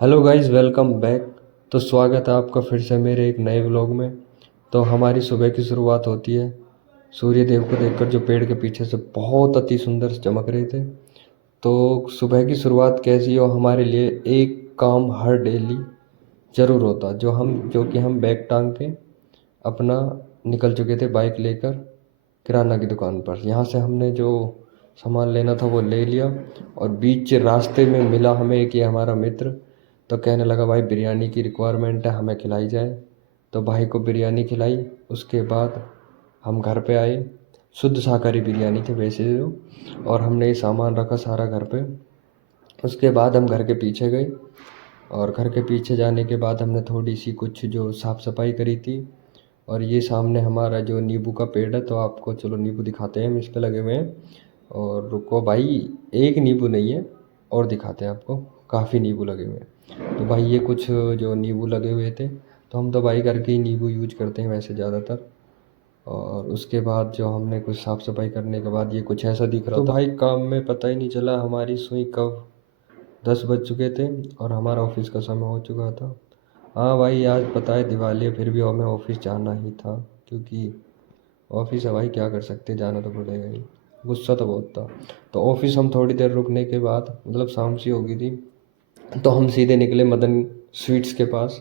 Hello guys, welcome back. तो स्वागत है आपका फिर से मेरे एक नए व्लॉग में। तो हमारी सुबह की शुरुआत होती है सूर्य देव को देखकर, जो पेड़ के पीछे से बहुत अति सुंदर चमक रहे थे। तो सुबह की शुरुआत कैसी हो, हमारे लिए एक काम हर डेली ज़रूर होता, जो कि हम बैग टांग के अपना निकल चुके थे बाइक लेकर किराना की दुकान पर। यहाँ से हमने जो सामान लेना था वो ले लिया, और बीच रास्ते में मिला हमें एक ये हमारा मित्र। तो कहने लगा, भाई बिरयानी की रिक्वायरमेंट है, हमें खिलाई जाए। तो भाई को बिरयानी खिलाई। उसके बाद हम घर पे आए। शुद्ध शाकाहारी बिरयानी थी वैसे तो, और हमने ये सामान रखा सारा घर पे। उसके बाद हम घर के पीछे गए, और घर के पीछे जाने के बाद हमने थोड़ी सी कुछ जो साफ़ सफाई करी थी। और ये सामने हमारा जो नींबू का पेड़ है, तो आपको चलो नींबू दिखाते हैं, हम इस पे लगे हुए हैं। और रुको भाई, एक नींबू नहीं है, और दिखाते हैं आपको, काफ़ी नींबू लगे हुए हैं। तो भाई ये कुछ जो नींबू लगे हुए थे, तो हम तो भाई घर के ही नींबू यूज करते हैं वैसे ज़्यादातर। और उसके बाद जो हमने कुछ साफ़ सफाई करने के बाद ये कुछ ऐसा दिख रहा था। तो भाई काम में पता ही नहीं चला हमारी सुई कब 10 बज चुके थे, और हमारा ऑफिस का समय हो चुका था। हाँ भाई, आज पता है दिवाली है, फिर भी हमें ऑफिस जाना ही था, क्योंकि ऑफिस है भाई, क्या कर सकते, जाना तो पड़ेगा ही। गुस्सा तो बहुत था। तो ऑफिस हम थोड़ी देर रुकने के बाद, मतलब शाम सी हो गई थी, तो हम सीधे निकले मदन स्वीट्स के पास।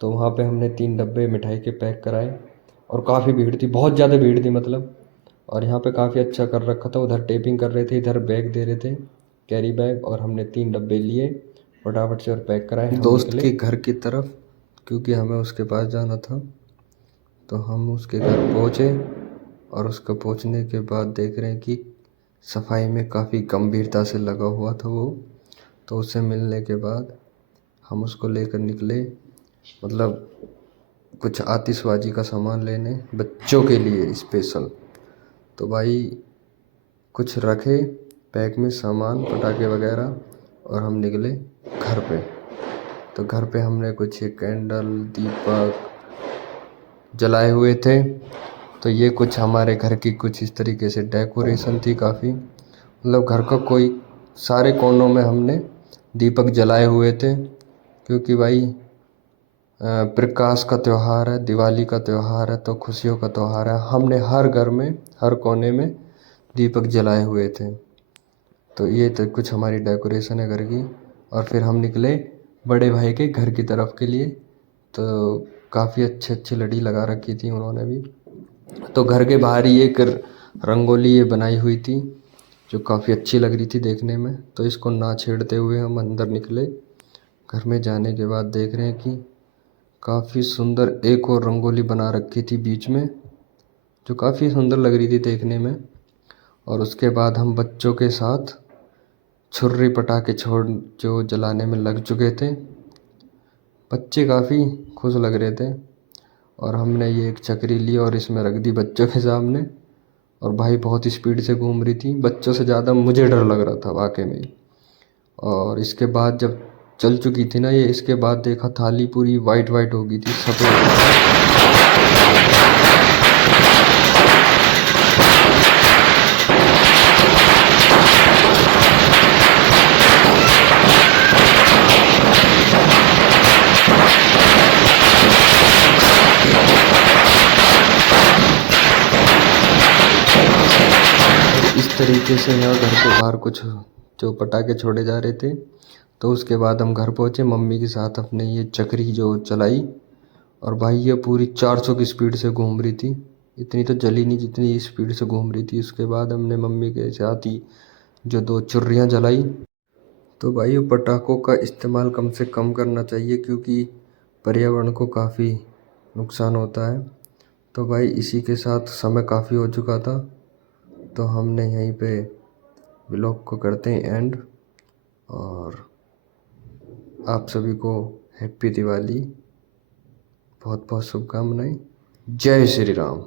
तो वहाँ पे हमने 3 डब्बे मिठाई के पैक कराए। और काफ़ी भीड़ थी, बहुत ज़्यादा भीड़ थी मतलब। और यहाँ पे काफ़ी अच्छा कर रखा था, उधर टेपिंग कर रहे थे, इधर बैग दे रहे थे, कैरी बैग। और हमने 3 डब्बे लिए फटाफट से और पैक कराए। हम दोस्त निकले के घर की तरफ, क्योंकि हमें उसके पास जाना था। तो हम उसके घर पहुँचे, और उसके पहुँचने के बाद देख रहे हैं कि सफाई में काफ़ी गंभीरता से लगा हुआ था वो। तो उससे मिलने के बाद हम उसको लेकर निकले, मतलब कुछ आतिशबाजी का सामान लेने बच्चों के लिए स्पेशल। तो भाई कुछ रखे पैक में सामान, पटाखे वगैरह, और हम निकले घर पे। तो घर पे हमने कुछ ये कैंडल, दीपक जलाए हुए थे। तो ये कुछ हमारे घर की कुछ इस तरीके से डेकोरेशन थी काफ़ी, मतलब घर का कोई सारे कोनों में हमने दीपक जलाए हुए थे। क्योंकि भाई प्रकाश का त्यौहार है, दिवाली का त्यौहार है, तो खुशियों का त्यौहार है। हमने हर घर में, हर कोने में दीपक जलाए हुए थे। तो ये तो कुछ हमारी डेकोरेशन है घर की। और फिर हम निकले बड़े भाई के घर की तरफ के लिए। तो काफ़ी अच्छी अच्छी लड़ी लगा रखी थी उन्होंने भी। तो घर के बाहर ही एक रंगोली ये बनाई हुई थी, जो काफ़ी अच्छी लग रही थी देखने में। तो इसको ना छेड़ते हुए हम अंदर निकले। घर में जाने के बाद देख रहे हैं कि काफ़ी सुंदर एक और रंगोली बना रखी थी बीच में, जो काफ़ी सुंदर लग रही थी देखने में। और उसके बाद हम बच्चों के साथ छुर्री पटाखे छोड़ जो जलाने में लग चुके थे। बच्चे काफ़ी खुश लग रहे थे। और हमने ये एक चक्री ली और इसमें रख दी बच्चों के सामने। और भाई बहुत स्पीड से घूम रही थी, बच्चों से ज़्यादा मुझे डर लग रहा था वाकई में। और इसके बाद जब चल चुकी थी ना ये, इसके बाद देखा थाली पूरी वाइट वाइट हो गई थी, सफ़ेद। इस तरीके से यहाँ घर के बाहर कुछ जो पटाखे छोड़े जा रहे थे। तो उसके बाद हम घर पहुँचे, मम्मी के साथ अपने ये चक्री जो चलाई। और भाई ये पूरी 400 की स्पीड से घूम रही थी। इतनी तो जली नहीं जितनी स्पीड से घूम रही थी। उसके बाद हमने मम्मी के साथ ही जो 2 चुर्रियाँ जलाई। तो भाई ये पटाखों का इस्तेमाल कम से कम करना चाहिए, क्योंकि पर्यावरण को काफ़ी नुकसान होता है। तो भाई इसी के साथ समय काफ़ी हो चुका था, तो हमने यहीं पे व्लॉग को करते हैं एंड। और आप सभी को हैप्पी दिवाली, बहुत बहुत शुभकामनाएं। जय श्री राम।